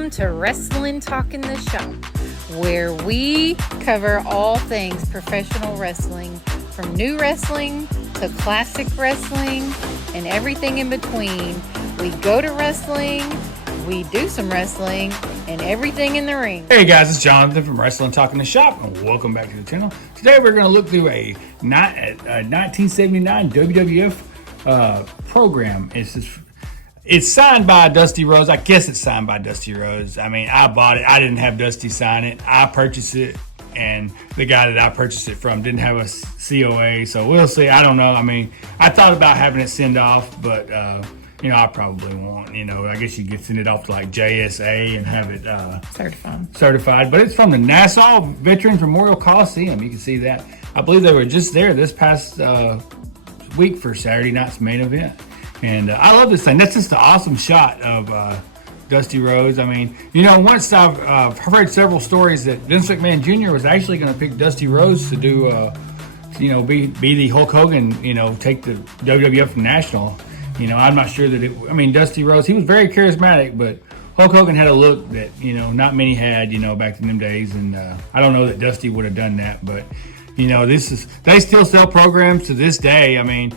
Welcome to Wrestling Talk in the Shop, where we cover all things professional wrestling, from new wrestling to classic wrestling and everything in between. We go to wrestling, we do some wrestling, and everything in the ring. Hey guys, it's Jonathan from Wrestling Talk in the Shop, and welcome back to the channel. Today we're going to look through a 1979 WWF program. It's signed by Dusty Rhodes. I guess it's signed by Dusty Rhodes. I mean, I bought it. I didn't have Dusty sign it. I purchased it, and the guy that I purchased it from didn't have a COA, so we'll see. I don't know. I mean, I thought about having it sent off, but I probably won't. I guess you could send it off to like JSA and have it certified. But it's from the Nassau Veterans Memorial Coliseum. You can see that. I believe they were just there this past week for Saturday night's main event. And I love this thing. That's just an awesome shot of Dusty Rhodes. I mean, once I've heard several stories that Vince McMahon Jr. was actually going to pick Dusty Rhodes to do, be the Hulk Hogan, take the WWF National. I'm not sure that Dusty Rhodes, he was very charismatic, but Hulk Hogan had a look that, not many had, back in them days. And I don't know that Dusty would have done that, but, they still sell programs to this day. I mean,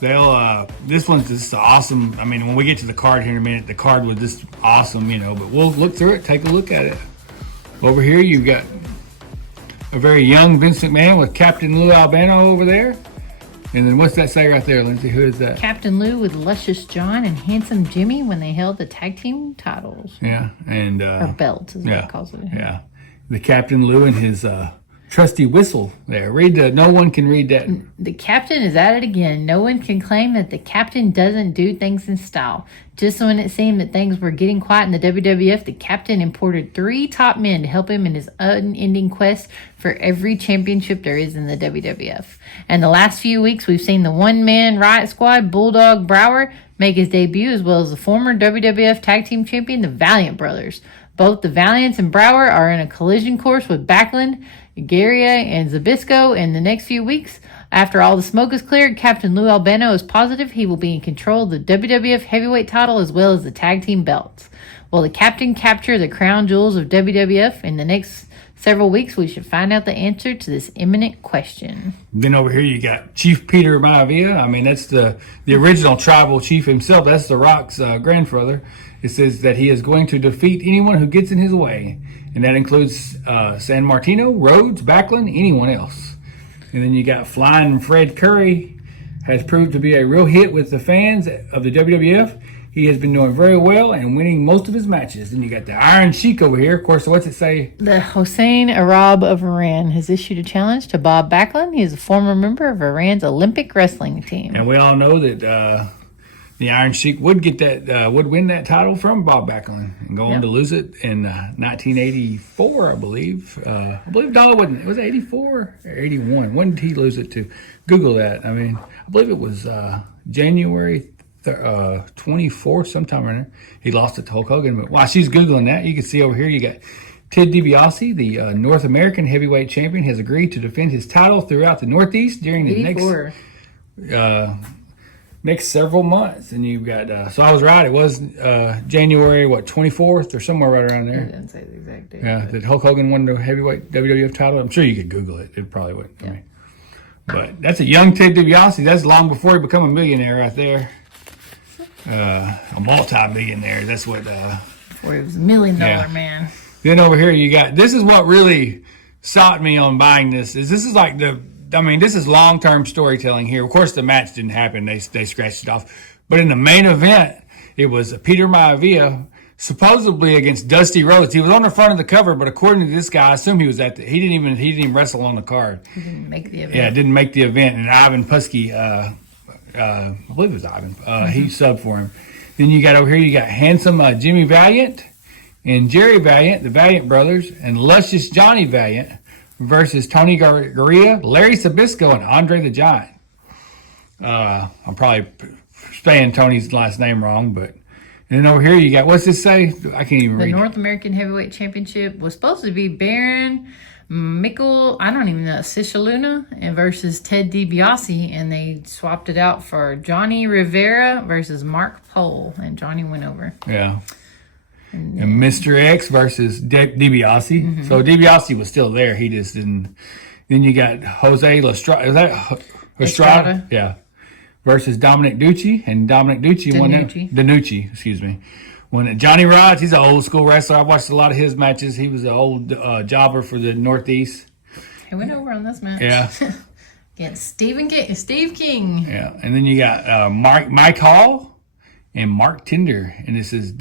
this one's just awesome. I mean, when we get to the card here in a minute, the card was just awesome, but we'll look through it, take a look at it. Over here, you've got a very young Vince McMahon with Captain Lou Albano over there. And then what's that say right there, Lindsay? Who is that? Captain Lou with Luscious John and Handsome Jimmy when they held the tag team titles. Yeah, and or belts is what it calls it. Yeah, the Captain Lou and his trusty whistle there. No one can read that. The captain is at it again. No one can claim that the captain doesn't do things in style. Just when it seemed that things were getting quiet in the WWF, the captain imported 3 top men to help him in his unending quest for every championship there is in the WWF. And the last few weeks, we've seen the one-man Riot Squad, Bulldog Brower, make his debut, as well as the former WWF Tag Team Champion, the Valiant Brothers. Both the Valiants and Brower are in a collision course with Backlund, Garia, and Zabisco in the next few weeks. After all the smoke is cleared, Captain Lou Albano is positive he will be in control of the WWF heavyweight title as well as the tag team belts. Will the captain capture the crown jewels of WWF? In the next several weeks, we should find out the answer to this imminent question. Then over here you got Chief Peter Maivia. I mean, that's the original tribal chief himself. That's The Rock's grandfather. It says that he is going to defeat anyone who gets in his way. And that includes San Martino, Rhodes, Backlund, anyone else. And then you got Flying Fred Curry, has proved to be a real hit with the fans of the WWF. He has been doing very well and winning most of his matches. Then you got the Iron Sheik over here. Of course, what's it say? The Hossein Arab of Iran has issued a challenge to Bob Backlund. He is a former member of Iran's Olympic wrestling team. And we all know that the Iron Sheik would win that title from Bob Backlund and go on to lose it in 1984, I believe. I believe Dollar wasn't. Was it 84 or 81? When did he lose it to? Google that. I mean, I believe it was January 24th, sometime around there. He lost it to Hulk Hogan. But while she's Googling that, you can see over here you got Ted DiBiase, the North American heavyweight champion, has agreed to defend his title throughout the Northeast during the next several months. And you've got so I was right, it was January 24th or somewhere right around there. It didn't say the exact date. Yeah, that Hulk Hogan won the heavyweight WWF title. I'm sure you could Google it. It probably wouldn't. Yeah. But that's a young Ted DiBiase. That's long before he became a millionaire right there. A multi-millionaire. That's what before he was a $1 million man. Then over here you got, this is what really sought me on buying this, is like this is long-term storytelling here. Of course, the match didn't happen. They scratched it off. But in the main event, it was Peter Maivia supposedly against Dusty Rhodes. He was on the front of the cover, but according to this guy, I assume he was he didn't even wrestle on the card. He didn't make the event. Yeah, didn't make the event. And Ivan Putski, I believe it was Ivan, he subbed for him. Then you got over here, you got Handsome Jimmy Valiant and Jerry Valiant, the Valiant brothers, and Luscious Johnny Valiant versus Tony Garea, Larry Sabisco, and Andre the Giant. I'm probably saying Tony's last name wrong, but and then over here you got, what's this say? I can't even read. The North American Heavyweight Championship was supposed to be Baron Mikkel, I don't even know, Cicciolina and versus Ted DiBiase, and they swapped it out for Johnny Rivera versus Mark Pole, and Johnny went over. Yeah. And Mr. X versus Dibiase. So Dibiase was still there. He just didn't. Then you got Jose Lestrada. Is that Estrada? Yeah. Versus Dominic Ducci. And Dominic Ducci won that. Danucci, excuse me. When Johnny Rhodes, he's an old school wrestler. I watched a lot of his matches. He was an old jobber for the Northeast. He went over on this match. Yeah. Against Steve King. Yeah. And then you got Mike Hall and Mark Tinder. And this is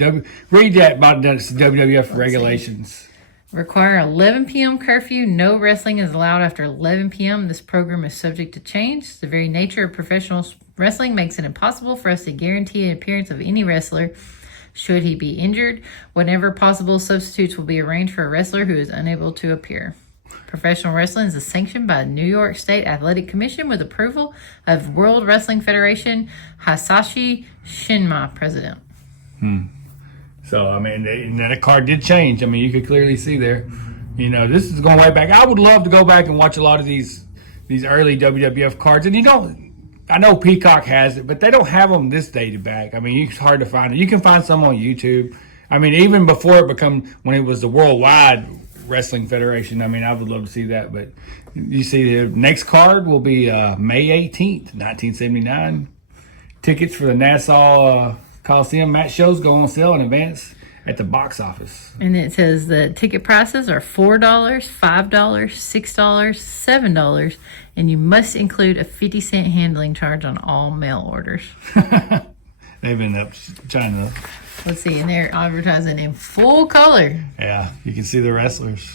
read that about that's WWF regulations. Require 11 p.m. curfew. No wrestling is allowed after 11 p.m. This program is subject to change. The very nature of professional wrestling makes it impossible for us to guarantee an appearance of any wrestler should he be injured. Whenever possible, substitutes will be arranged for a wrestler who is unable to appear. Professional wrestling is sanctioned by the New York State Athletic Commission with approval of World Wrestling Federation Hisashi Shinma president. So, I mean, and that card did change. I mean, you could clearly see there. You know, this is going way back. I would love to go back and watch a lot of these early WWF cards. And you don't, I know Peacock has it, but they don't have them this dated back. I mean, it's hard to find it. You can find some on YouTube. I mean, even before when it was the Worldwide Wrestling Federation, I mean, I would love to see that. But you see, the next card will be May 18th, 1979. Tickets for the Nassau Coliseum match shows go on sale in advance at the box office. And it says the ticket prices are $4, $5, $6, $7, and you must include a 50-cent handling charge on all mail orders. They've been up China. Let's see, and they're advertising in full color. Yeah, you can see the wrestlers.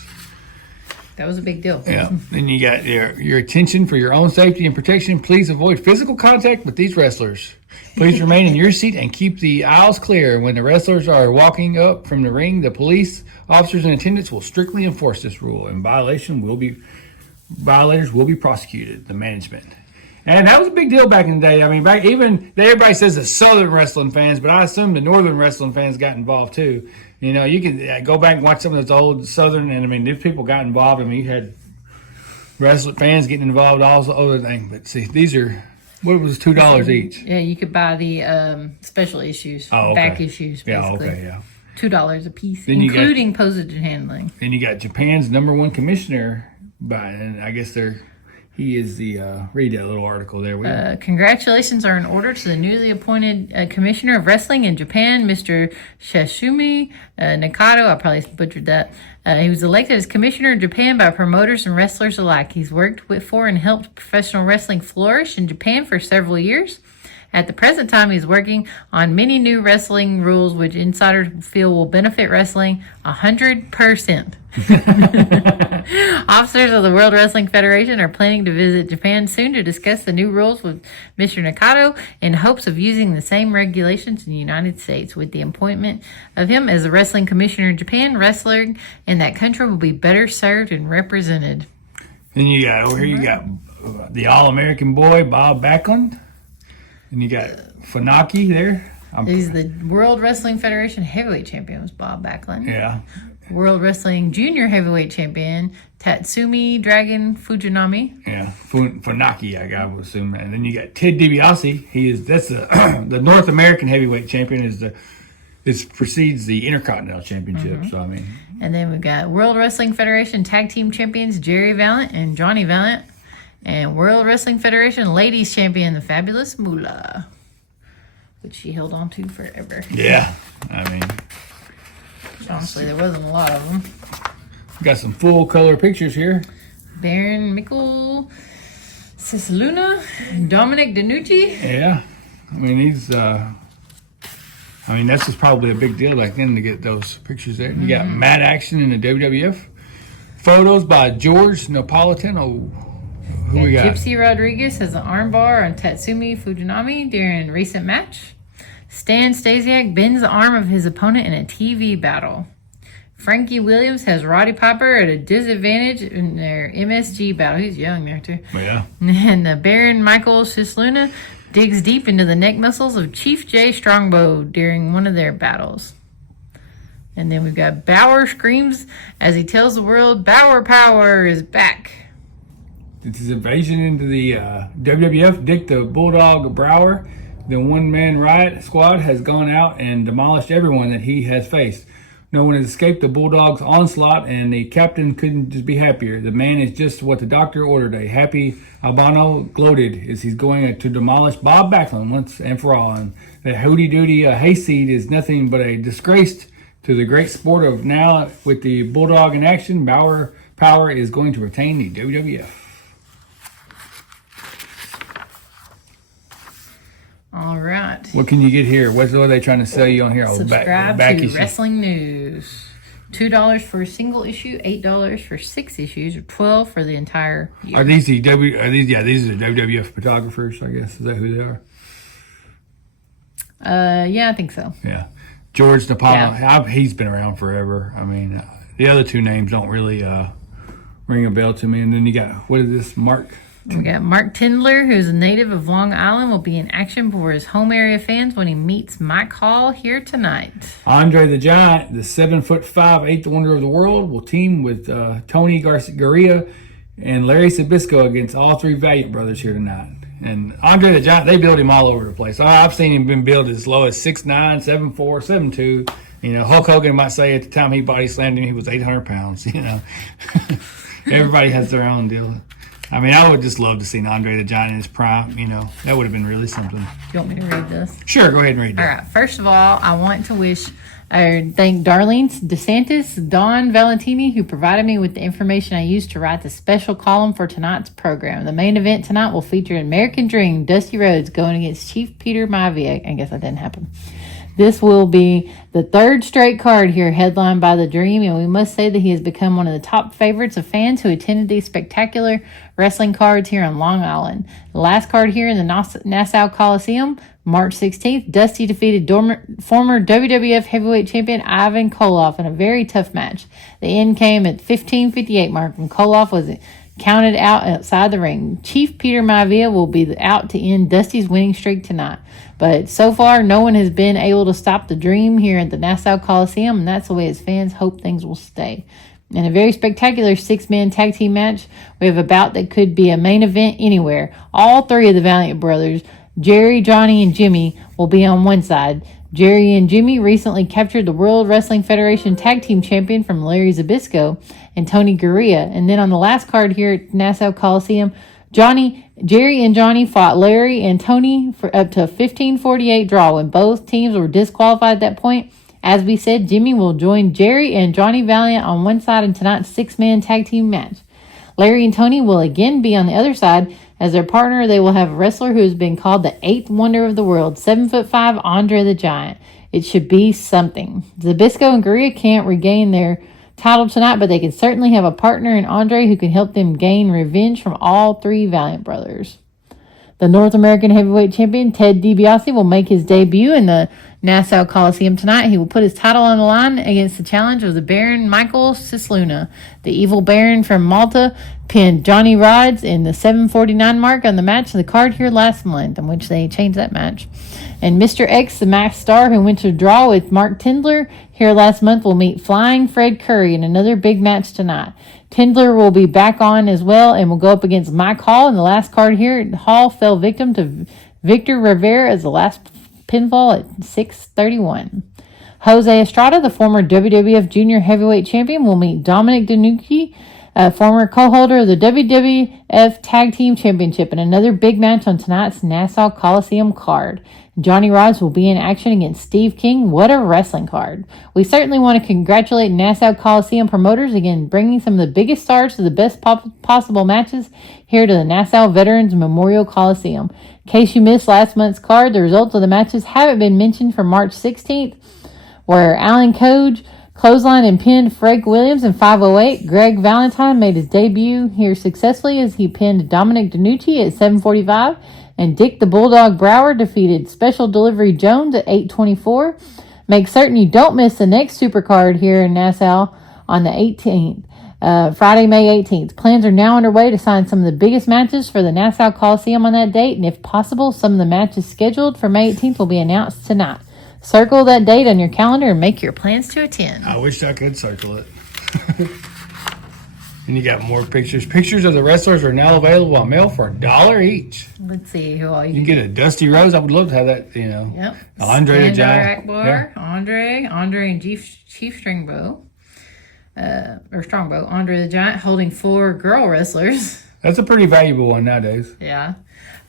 That was a big deal. Yeah. Then you got your attention for your own safety and protection. Please avoid physical contact with these wrestlers. Please remain in your seat and keep the aisles clear. When the wrestlers are walking up from the ring, the police officers and attendants will strictly enforce this rule, and violators will be prosecuted. The management. And that was a big deal back in the day. I mean, everybody says the Southern wrestling fans, but I assume the Northern wrestling fans got involved too. You know, you can go back and watch some of those old Southern, and I mean, if people got involved, I mean, you had wrestling fans getting involved, all the other things. But see, these are, what was $2 each? Yeah, you could buy the special issues, back issues, basically. Yeah, okay, yeah. $2 a piece, including postage and handling. Then you got Japan's #1 commissioner, and I guess he is the, read that little article there. Congratulations are in order to the newly appointed Commissioner of Wrestling in Japan, Mr. Sashumi Nakado. I probably butchered that. He was elected as Commissioner of Japan by promoters and wrestlers alike. He's worked for and helped professional wrestling flourish in Japan for several years. At the present time, he's working on many new wrestling rules which insiders feel will benefit wrestling 100%. Officers of the World Wrestling Federation are planning to visit Japan soon to discuss the new rules with Mr. Nakado in hopes of using the same regulations in the United States. With the appointment of him as the wrestling commissioner in Japan, wrestling in that country will be better served and represented. Then you got over here, you got the All-American boy, Bob Backlund. And you got Funaki there. He's the World Wrestling Federation heavyweight champion, was Bob Backlund. Yeah. World Wrestling Junior Heavyweight Champion, Tatsumi Dragon Fujinami. Yeah, Funaki, I would assume. And then you got Ted DiBiase. That's the North American Heavyweight Champion. This precedes the Intercontinental Championship. So I mean. And then we've got World Wrestling Federation Tag Team Champions Jerry Valiant and Johnny Valiant, and World Wrestling Federation Ladies Champion, the Fabulous Moolah, which she held on to forever. Yeah, I mean. Honestly, there wasn't a lot of them. We got some full color pictures here. Baron Mikkel Cisaluna, Dominic Danucci. Yeah, I mean that's just probably a big deal back then to get those pictures there. You got Mad Action in the WWF. Photos by George Napolitano. Who we got? Gypsy Rodriguez has an armbar on Tatsumi Fujinami during a recent match. Stan Stasiak bends the arm of his opponent in a TV battle. Frankie Williams has Roddy Piper at a disadvantage in their MSG battle. He's young there, too. Yeah. And Baron Michael Cisluna digs deep into the neck muscles of Chief J Strongbow during one of their battles. And then we've got Bauer screams as he tells the world Bauer Power is back. It's his invasion into the WWF. Dick the Bulldog Brower, the one-man riot squad, has gone out and demolished everyone that he has faced. No one has escaped the Bulldogs' onslaught, and the captain couldn't just be happier. The man is just what the doctor ordered. A happy Albano gloated as he's going to demolish Bob Backlund once and for all. And that hooty-dooty hayseed is nothing but a disgrace to the great sport of now. With the Bulldog in action, Power is going to retain the WWF. All right. What can you get here? What are they trying to sell you on here? Subscribe back to issue. Wrestling News. $2 for a single issue, $8 for 6 issues, or $12 for the entire year. Are these the these are the WWF photographers, I guess. Is that who they are? Yeah, I think so. Yeah. George DePalma, Yeah. he's been around forever. I mean, the other two names don't really ring a bell to me. And then you got, what is this, Mark? We got Mark Tindler, who's a native of Long Island, will be in action for his home area fans when he meets Mike Hall here tonight. Andre the Giant, the 7'5", eighth wonder of the world, will team with Tony Garea and Larry Sabisco against all three Valiant brothers here tonight. And Andre the Giant, they build him all over the place. I've seen him been built as low as 6'9", 7'4", 7'2". You know, Hulk Hogan might say at the time he body slammed him, he was 800 pounds, you know. Everybody has their own deal. I mean, I would just love to see Andre the Giant in his prime, you know. That would have been really something. Do you want me to read this? Sure, go ahead and read that. All right. First of all, I want to thank Darlene DeSantis, Don Valentini, who provided me with the information I used to write the special column for tonight's program. The main event tonight will feature American Dream, Dusty Rhodes, going against Chief Peter Maivia. I guess that didn't happen. This will be the third straight card here headlined by the Dream, and we must say that he has become one of the top favorites of fans who attended these spectacular wrestling cards here on Long Island. The last card here in the Nassau Coliseum, March 16th, Dusty defeated former WWF Heavyweight Champion Ivan Koloff in a very tough match. The end came at 15:58 mark when Koloff was counted out outside the ring. Chief Peter Maivia will be out to end Dusty's winning streak tonight. But so far, no one has been able to stop the Dream here at the Nassau Coliseum, and that's the way his fans hope things will stay. In a very spectacular 6-man tag team match, we have a bout that could be a main event anywhere. All three of the Valiant brothers, Jerry, Johnny, and Jimmy, will be on one side. Jerry and Jimmy recently captured the World Wrestling Federation Tag Team Champion from Larry Zbyszko and Tony Garea. And then on the last card here at Nassau Coliseum, Jerry and Johnny fought Larry and Tony for up to a 15:48 draw when both teams were disqualified at that point. As we said, Jimmy will join Jerry and Johnny Valiant on one side in tonight's 6-man tag team match. Larry and Tony will again be on the other side. As their partner, they will have a wrestler who has been called the 8th wonder of the world, 7'5", Andre the Giant. It should be something. Zbyszko and Garea can't regain their title tonight, but they can certainly have a partner in Andre who can help them gain revenge from all three Valiant brothers. The North American Heavyweight Champion, Ted DiBiase, will make his debut in the Nassau Coliseum tonight. He will put his title on the line against the challenge of the Baron Michael Cisluna. The evil Baron from Malta pinned Johnny Rhodes in the 7:49 mark on the match of the card here last month, in which they changed that match. And Mr. X, the masked star who went to draw with Mark Tindler here last month, will meet Flying Fred Curry in another big match tonight. Tindler will be back on as well and will go up against Mike Hall in the last card here. Hall fell victim to Victor Rivera as the last pinfall at 6:31. Jose Estrada, the former WWF Junior Heavyweight Champion, will meet Dominic DeNucci, a former co-holder of the WWF Tag Team Championship, in another big match on tonight's Nassau Coliseum card. Johnny Rhodes will be in action against Steve King. What a wrestling card. We certainly want to congratulate Nassau Coliseum promoters again, bringing some of the biggest stars to the best possible matches here to the Nassau Veterans Memorial Coliseum. In case you missed last month's card, the results of the matches haven't been mentioned for March 16th, where Alan Code clotheslined and pinned Frank Williams in 5:08. Greg Valentine made his debut here successfully as he pinned Dominic DeNucci at 7:45. And Dick the Bulldog Brower defeated Special Delivery Jones at 8:24. Make certain you don't miss the next supercard here in Nassau on the 18th, Friday, May 18th. Plans are now underway to sign some of the biggest matches for the Nassau Coliseum on that date, and if possible, some of the matches scheduled for May 18th will be announced tonight. Circle that date on your calendar and make your plans to attend. I wish I could circle it. And you got more pictures. Pictures of the wrestlers are now available on mail for $1 each. Let's see who all You can get a Dusty Rhodes. I would love to have that, Yep. Andre the Giant. Akbar, Andre and Chief Strongbow. Strongbow. Andre the Giant holding 4 girl wrestlers. That's a pretty valuable one nowadays. Yeah.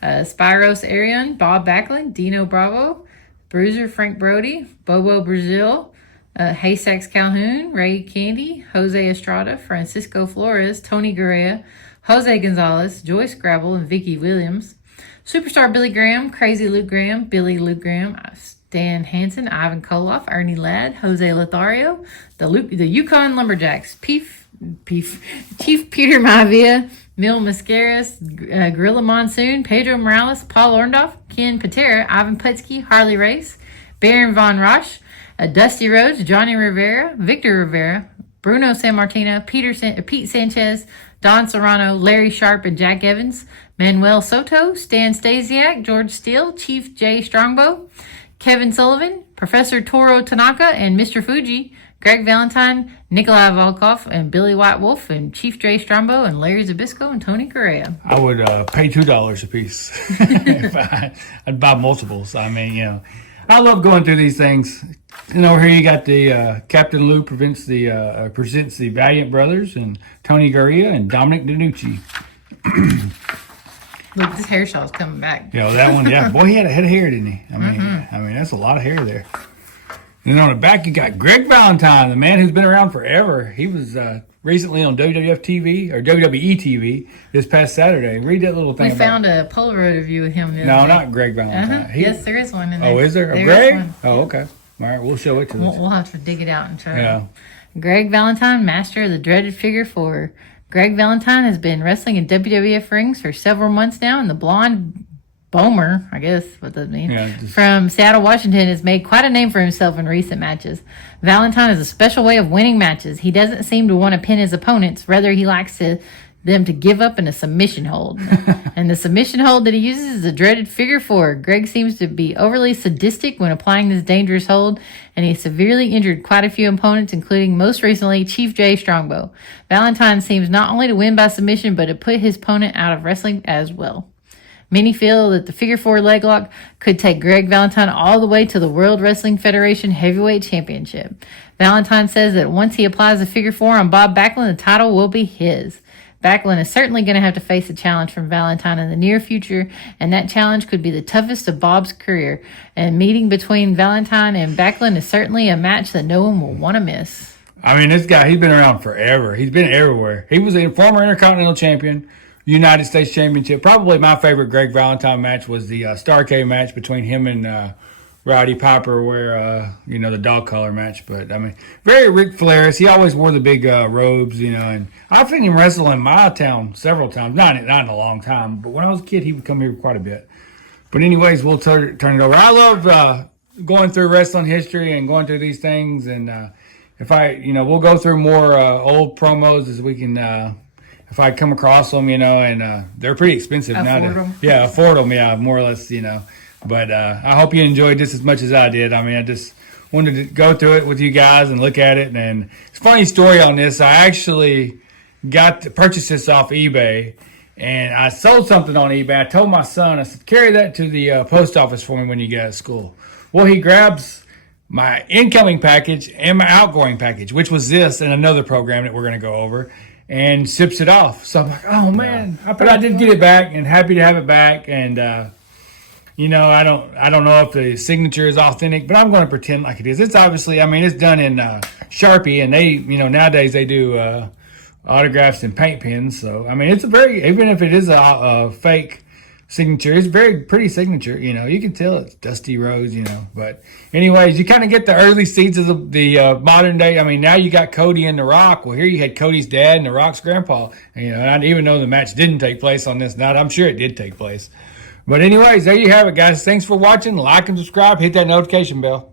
Spyros Arion, Bob Backlund, Dino Bravo, Bruiser Frank Brody, Bobo Brazil, Haystacks Calhoun, Ray Candy, Jose Estrada, Francisco Flores, Tony Garea, Jose Gonzalez, Joyce Gravel, and Vicky Williams. Superstar Billy Graham, Crazy Luke Graham, Billy Luke Graham, Stan Hansen, Ivan Koloff, Ernie Ladd, Jose Lothario, the Yukon Lumberjacks, Chief Peter Maivia, Mil Mascaras, Gorilla Monsoon, Pedro Morales, Paul Orndorff, Ken Patera, Ivan Putski, Harley Race, Baron Von Roche, Dusty Rhodes, Johnny Rivera, Victor Rivera, Bruno Sammartino, Pete Sanchez, Don Serrano, Larry Sharp, and Jack Evans, Manuel Soto, Stan Stasiak, George Steele, Chief Jay Strongbow, Kevin Sullivan, Professor Toro Tanaka, and Mr. Fuji, Greg Valentine, Nikolai Volkov, and Billy White Wolf, and Chief Jay Strombo, and Larry Zabisco, and Tony Correa. I would pay $2 a piece. If I'd buy multiples. I mean, I love going through these things. Over here you got the Captain Lou presents the Valiant Brothers, and Tony Gurria and Dominic DiNucci. Look, this hair shaw's coming back. That one, yeah. Boy, he had a head of hair, didn't he? I mean, that's a lot of hair there. And on the back, you got Greg Valentine, the man who's been around forever. He was recently on WWF TV, or WWE TV, this past Saturday. Read that little thing. We found a Polaroid of you with him. No, not Greg Valentine. Yes, there is one in there. Oh, is there? There Greg? is one. Oh, okay. All right, we'll show it to us. We'll have to dig it out and show Yeah. it. Greg Valentine, master of the dreaded figure 4. Greg Valentine has been wrestling in WWF rings for several months now, and the blonde Bomer, I guess what that means, from Seattle, Washington, has made quite a name for himself in recent matches. Valentine has a special way of winning matches. He doesn't seem to want to pin his opponents. Rather, he likes them to give up in a submission hold. And the submission hold that he uses is a dreaded figure 4. Greg seems to be overly sadistic when applying this dangerous hold, and he severely injured quite a few opponents, including most recently Chief Jay Strongbow. Valentine seems not only to win by submission, but to put his opponent out of wrestling as well. Many feel that the figure 4 leg lock could take Greg Valentine all the way to the World Wrestling Federation Heavyweight Championship. Valentine says that once he applies the figure 4 on Bob Backlund, the title will be his. Backlund is certainly going to have to face a challenge from Valentine in the near future, and that challenge could be the toughest of Bob's career. And meeting between Valentine and Backlund is certainly a match that no one will want to miss. I mean, this guy, he's been around forever. He's been everywhere. He was a former Intercontinental Champion, United States Championship. Probably my favorite Greg Valentine match was the Starrcade match between him and Roddy Piper, where, the dog collar match. But, I mean, very Ric Flair. He always wore the big robes, and I've seen him wrestle in my town several times. Not in a long time, but when I was a kid, he would come here quite a bit. But anyways, we'll turn it over. I love going through wrestling history and going through these things. And we'll go through more old promos as we can, if I come across them, and they're pretty expensive nowadays. Yeah, afford them, more or less, But I hope you enjoyed this as much as I did. I mean, I just wanted to go through it with you guys and look at it. And it's a funny story on this. I actually got to purchase this off eBay, and I sold something on eBay. I told my son, I said, carry that to the post office for me when you get out of school. Well, he grabs my incoming package and my outgoing package, which was this and another program that we're going to go over, and sips it off. So I'm like, oh, man. But I did get it back and happy to have it back. And, I don't know if the signature is authentic, but I'm going to pretend like it is. It's obviously, it's done in Sharpie, and they, nowadays they do autographs and paint pens. So, it's even if it is a fake signature, it's very pretty signature. You can tell it's Dusty Rhodes, But anyways, you kind of get the early seeds of the modern day. Now you got Cody and The Rock. Well, here you had Cody's dad and The Rock's grandpa. And, I didn't even know the match didn't take place on this night. I'm sure it did take place. But anyways, there you have it, guys. Thanks for watching. Like and subscribe. Hit that notification bell.